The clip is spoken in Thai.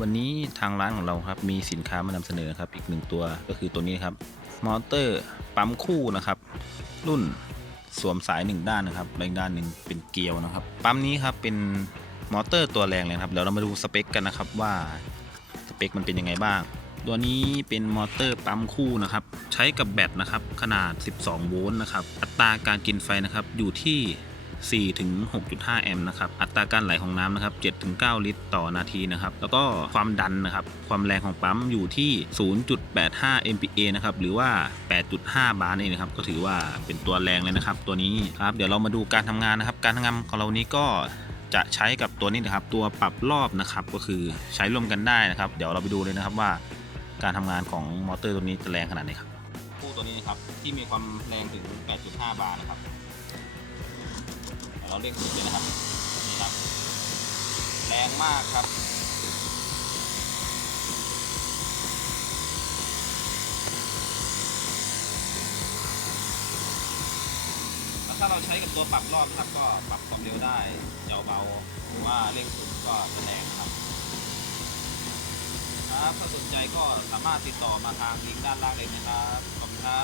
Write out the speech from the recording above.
วันนี้ทางร้านของเราครับมีสินค้ามานำเสนอครับอีกหนึ่งตัวก็คือตัวนี้ครับมอเตอร์ปั๊มคู่นะครับ รุ่นสวมสายหนึ่งด้านนะครับและอีกด้านหนึ่งเป็นเกลียวนะครับ ปั๊มนี้ครับเป็นมอเตอร์ตัวแรงเลยครับเดี๋ยวเรามาดูสเปคกันนะครับว่าสเปคมันเป็นยังไงบ้าง ตัวนี้เป็นมอเตอร์ปั๊มคู่นะครับ ใช้กับแบตนะครับขนาด 12 โวลต์นะครับอัตราการกินไฟนะครับอยู่ที่ 4ถึง6.5 แอมป์นะครับ อัตราการไหลของน้ำนะครับ7ถึง9ลิตรต่อนาทีนะครับ แล้วก็ความดันนะครับ ความแรงของปั๊มอยู่ที่ 0.85 MPa นะครับ หรือว่า 8.5 บาร์นี่นะครับ ก็ถือว่าเป็นตัวแรงเลยนะครับ ตัวนี้ครับ เดี๋ยวเรามาดูการทำงานนะครับ การทำงานของเรานี้ก็จะใช้กับตัวนี้นะครับ ตัวปรับรอบนะครับ ก็คือใช้ร่วมกันได้นะครับ เดี๋ยวเราไปดูเลยนะครับว่า การทำงานของมอเตอร์ตัวนี้จะแรงขนาดไหนครับ คู่ตัวนี้นะครับที่มีความแรงถึง 8.5 บาร์นะครับ เราเร่งสุดเลยนะครับ นี่ครับ แรงมากครับ แล้วถ้าเราใช้กับตัวปรับรอบนะครับ ก็ปรับความเร็วได้เจ้าเบาหรือว่าเร่งสุดก็แรงครับครับถ้าสนใจก็สามารถติดต่อมาทางลิงก์ด้านล่างเลยนะครับ ขอบคุณครับ